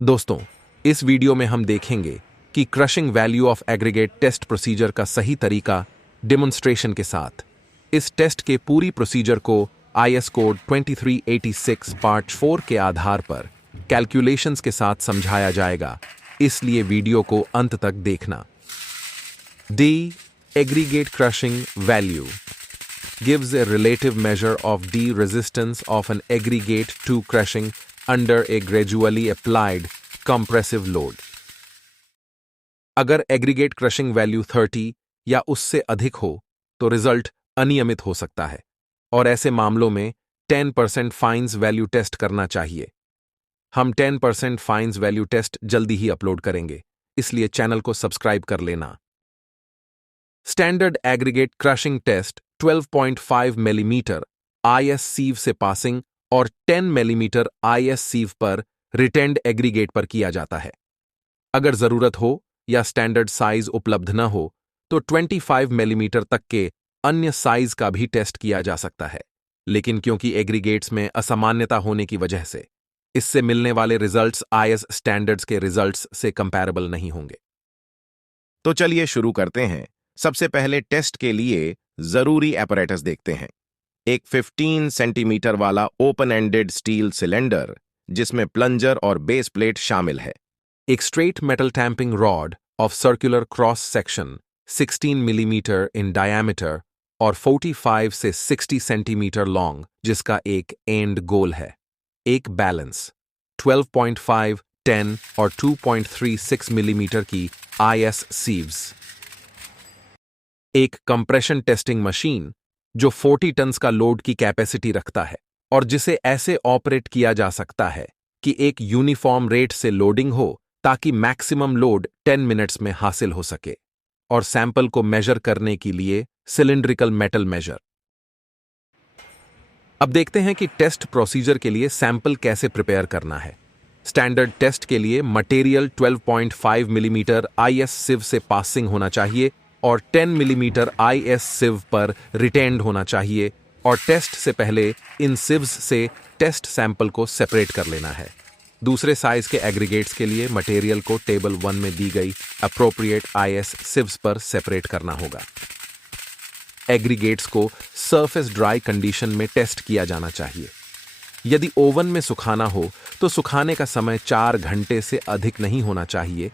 दोस्तों, इस वीडियो में हम देखेंगे कि crushing value of aggregate test procedure का सही तरीका डेमोन्स्ट्रेशन के साथ। इस टेस्ट के पूरी प्रोसीजर को आईएस कोड 2386 पार्ट 4 के आधार पर कैलकुलेशंस के साथ समझाया जाएगा, इसलिए वीडियो को अंत तक देखना। D aggregate crushing value gives a relative measure of D resistance of an aggregate to crushing under a gradually applied compressive load. अगर एग्रीगेट क्रशिंग वैल्यू 30 या उससे अधिक हो तो रिजल्ट अनियमित हो सकता है और ऐसे मामलों में 10% फाइन्स वैल्यू टेस्ट करना चाहिए। हम 10% फाइन्स वैल्यू टेस्ट जल्दी ही अपलोड करेंगे, इसलिए चैनल को सब्सक्राइब कर लेना। Standard aggregate crushing test 12.5 millimetre IS sieve से पासिंग और 10 मिलीमीटर आईएस सीव पर रिटेंड एग्रीगेट पर किया जाता है। अगर जरूरत हो या स्टैंडर्ड साइज उपलब्ध न हो तो 25 मिलीमीटर तक के अन्य साइज का भी टेस्ट किया जा सकता है, लेकिन क्योंकि एग्रीगेट्स में असामान्यता होने की वजह से इससे मिलने वाले रिजल्ट्स आईएस स्टैंडर्ड्स के रिजल्ट्स से कंपैरेबल नहीं होंगे। तो चलिए शुरू करते हैं। सबसे पहले टेस्ट के लिए जरूरी apparatus देखते हैं। एक 15 सेंटीमीटर वाला ओपन एंडेड स्टील सिलेंडर जिसमें प्लंजर और बेस प्लेट शामिल है। एक straight metal tamping rod of circular cross section 16 millimetre in diameter और 45 से 60 सेंटीमीटर लॉन्ग जिसका एक एंड गोल है। एक बैलेंस 12.5, 10 और 2.36 मिलीमीटर की आईएस सीव्स। एक कंप्रेशन टेस्टिंग मशीन जो 40 टन्स का लोड की कैपेसिटी रखता है और जिसे ऐसे ऑपरेट किया जा सकता है कि एक यूनिफॉर्म रेट से लोडिंग हो ताकि मैक्सिमम लोड 10 मिनट्स में हासिल हो सके। और सैंपल को मेजर करने के लिए सिलिंड्रिकल मेटल मेजर। अब देखते हैं कि टेस्ट प्रोसीजर के लिए सैंपल कैसे प्रिपेयर करना है। स्टैंडर्ड टेस्ट के लिए मटेरियल 12.5 मिलीमीटर आईएस सिव से पासिंग होना चाहिए और 10 मिलीमीटर आईएस सिव पर रिटेंड होना चाहिए और टेस्ट से पहले इन सिव्स से टेस्ट सैंपल को सेपरेट कर लेना है। दूसरे साइज के एग्रीगेट्स के लिए मटेरियल को टेबल 1 में दी गई अप्रोप्रिएट आईएस सिव्स पर सेपरेट करना होगा। एग्रीगेट्स को सरफेस ड्राई कंडीशन में टेस्ट किया जाना चाहिए। यदि ओवन में सुखाना हो तो सुखाने का समय 4 घंटे से अधिक नहीं होना चाहिए।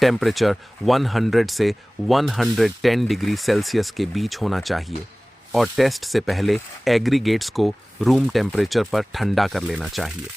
टेम्परेचर 100 से 110 डिग्री सेल्सियस के बीच होना चाहिए और टेस्ट से पहले एग्रीगेट्स को रूम टेम्परेचर पर ठंडा कर लेना चाहिए।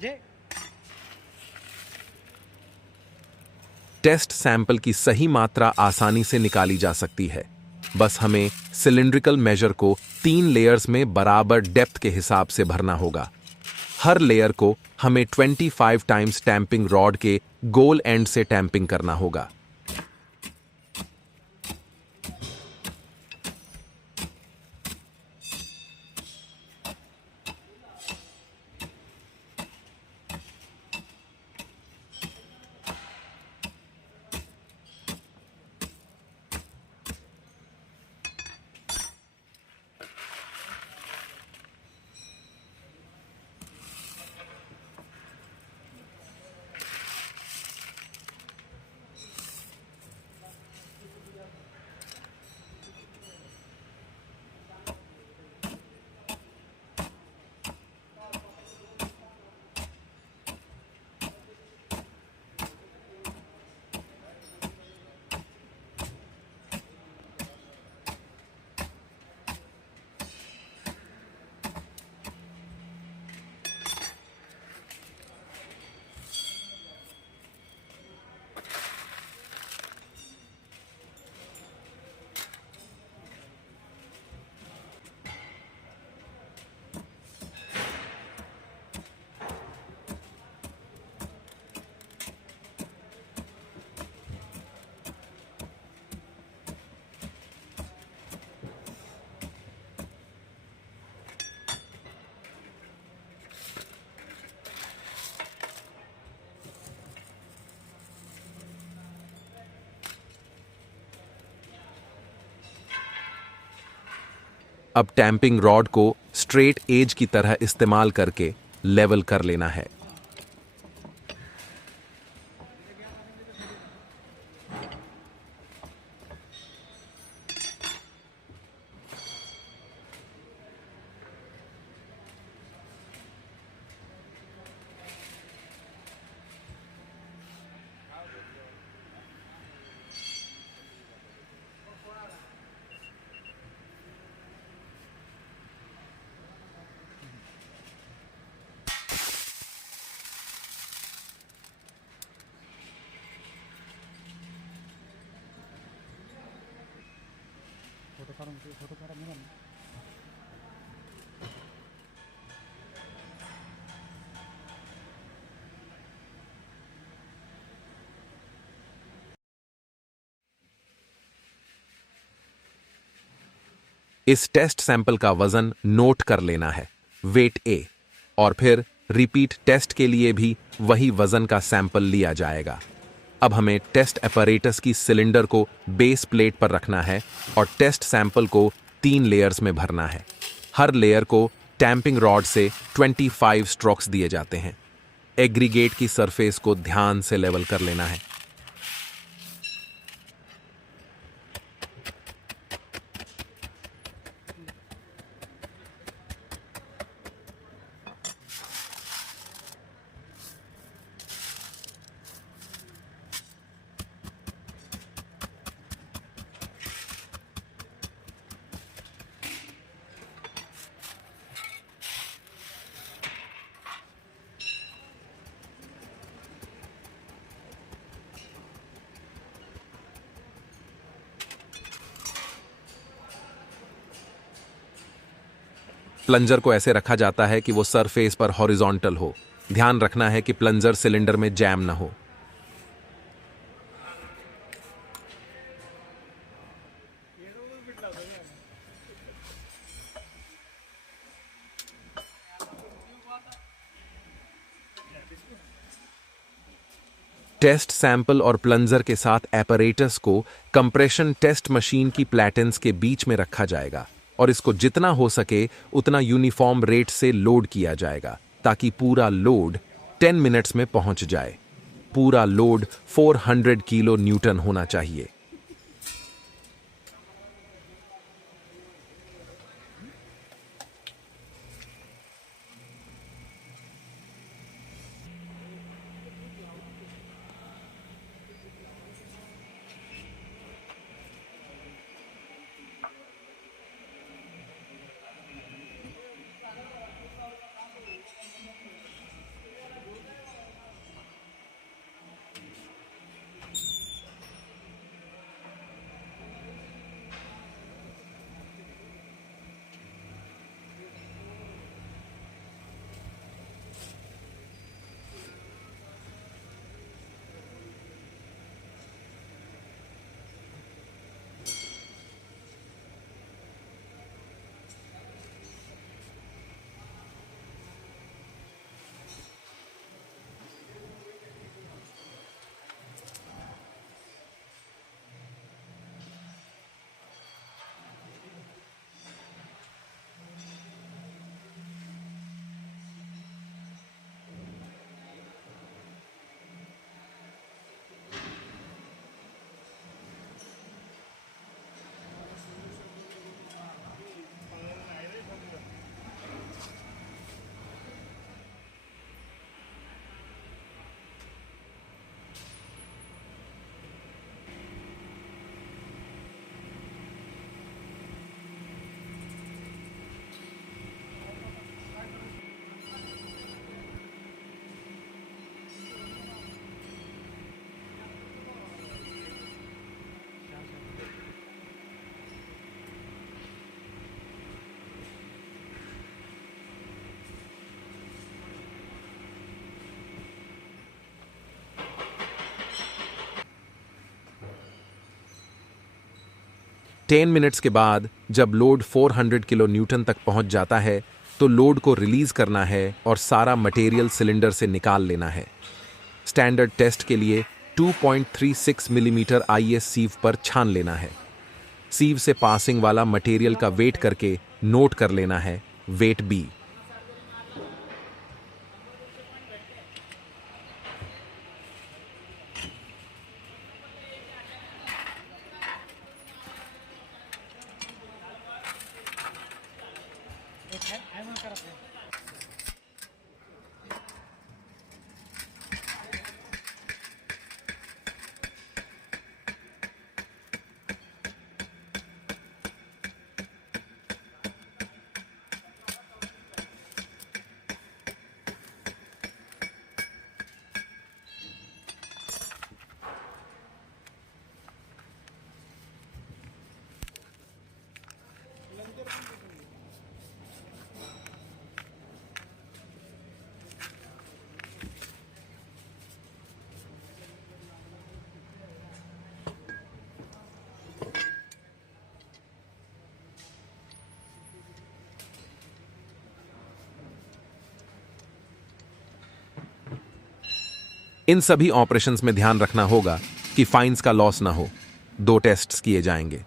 म्हणजे टेस्ट सैंपल की सही मात्रा आसानी से निकाली जा सकती है। बस हमें सिलिंड्रिकल मेजर को 3 लेयर्स में बराबर डेप्थ के हिसाब से भरना होगा। हर लेयर को हमें 25 टाइम्स टैंपिंग रॉड के गोल एंड से टैंपिंग करना होगा। अब टैंपिंग रॉड को स्ट्रेट एज की तरह इस्तेमाल करके लेवल कर लेना है। फोटो काढा निघाल ना. इस टेस्ट सैंपल का वजन नोट कर लेना है, वेट ए, और फिर रिपीट टेस्ट के लिए भी वही वजन का सैंपल लिया जाएगा। अब हमें टेस्ट अपैरेटस की सिलेंडर को बेस प्लेट पर रखना है और टेस्ट सैंपल को 3 लेयर्स में भरना है। हर लेयर को टैंपिंग रॉड से 25 स्ट्रोक्स दिए जाते हैं। एग्रीगेट की सरफेस को ध्यान से लेवल कर लेना है। प्लंजर को ऐसे रखा जाता है कि वो सरफेस पर हॉरिजॉन्टल हो। ध्यान रखना है कि प्लंजर सिलेंडर में जैम ना हो। टेस्ट सैंपल और प्लंजर के साथ एपरेटस को कंप्रेशन टेस्ट मशीन की प्लेटेंस के बीच में रखा जाएगा और इसको जितना हो सके उतना यूनिफॉर्म रेट से लोड किया जाएगा ताकि पूरा लोड 10 मिनट्स में पहुंच जाए। पूरा लोड 400 किलो न्यूटन होना चाहिए। 10 मिनट्स के बाद जब लोड 400 किलो न्यूटन तक पहुंच जाता है तो लोड को रिलीज करना है और सारा मटेरियल सिलेंडर से निकाल लेना है। स्टैंडर्ड टेस्ट के लिए 2.36 मिलीमीटर आईएस सीव पर छान लेना है। सीव से पासिंग वाला मटेरियल का वेट करके नोट कर लेना है वेट बी। इन सभी ऑपरेशंस में ध्यान रखना होगा कि फाइन्स का लॉस ना हो। 2 टेस्ट्स किए जाएंगे।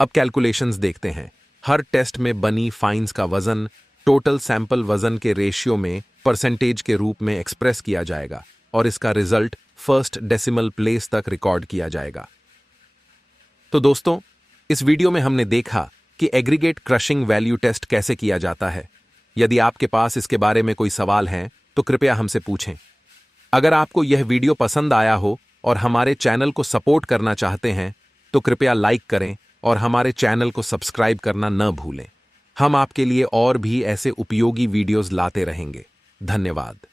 अब कैलकुलेशंस देखते हैं। हर टेस्ट में बनी फाइन्स का वजन टोटल सैंपल वजन के रेशियो में परसेंटेज के रूप में एक्सप्रेस किया जाएगा और इसका रिजल्ट फर्स्ट डेसिमल प्लेस तक रिकॉर्ड किया जाएगा। तो दोस्तों, इस वीडियो में हमने देखा कि एग्रीगेट क्रशिंग वैल्यू टेस्ट कैसे किया जाता है। यदि आपके पास इसके बारे में कोई सवाल हैं तो कृपया हमसे पूछें। अगर आपको यह वीडियो पसंद आया हो और हमारे चैनल को सपोर्ट करना चाहते हैं तो कृपया लाइक करें और हमारे चैनल को सब्सक्राइब करना न भूलें। हम आपके लिए और भी ऐसे उपयोगी वीडियोस लाते रहेंगे। धन्यवाद।